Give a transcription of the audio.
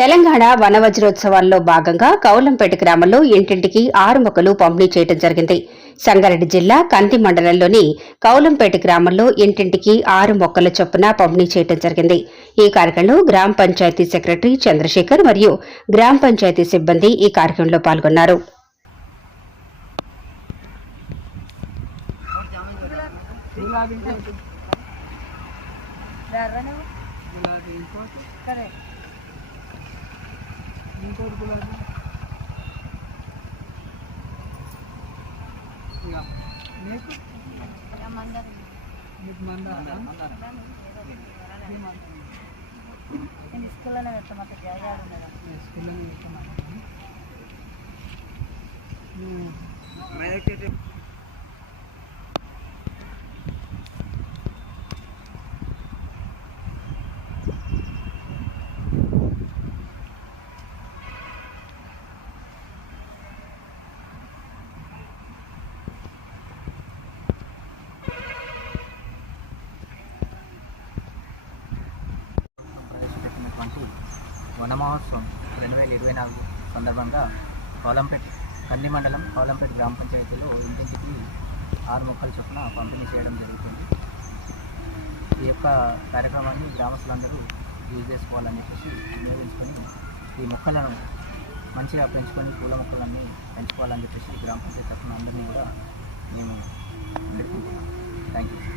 తెలంగాణ వనవజ్రోత్సవాల్లో భాగంగా కౌలంపేట గ్రామంలో ఇంటింటికి 6 మొక్కలు పంపిణీ చేయడం జరిగింది. సంగారెడ్డి జిల్లా కంది మండలంలోని కౌలంపేట గ్రామంలో ఇంటింటికి 6 మొక్కల చొప్పున పంపిణీ చేయడం జరిగింది. ఈ కార్యక్రమంలో గ్రామ పంచాయతీ సెక్రటరీ చంద్రశేఖర్ మరియు గ్రామ పంచాయతీ సిబ్బంది ఈ కార్యక్రమంలో పాల్గొన్నారు. వన మహోత్సవం 2024 సందర్భంగా కంది మండలం కౌలంపేట గ్రామ పంచాయతీలో ఇంటింటికి 6 మొక్కల చొప్పున పంపిణీ చేయడం జరుగుతుంది. ఈ యొక్క కార్యక్రమాన్ని గ్రామస్తులందరూ యూజ్ చేసుకోవాలని చెప్పేసి నిర్ణయించుకొని ఈ మొక్కలను మంచిగా పెంచుకొని పూల మొక్కలన్నీ పెంచుకోవాలని చెప్పేసి గ్రామ పంచాయతీ తరఫున అందరినీ కూడా మేము పెట్టుకుంటున్నాం. Thank you.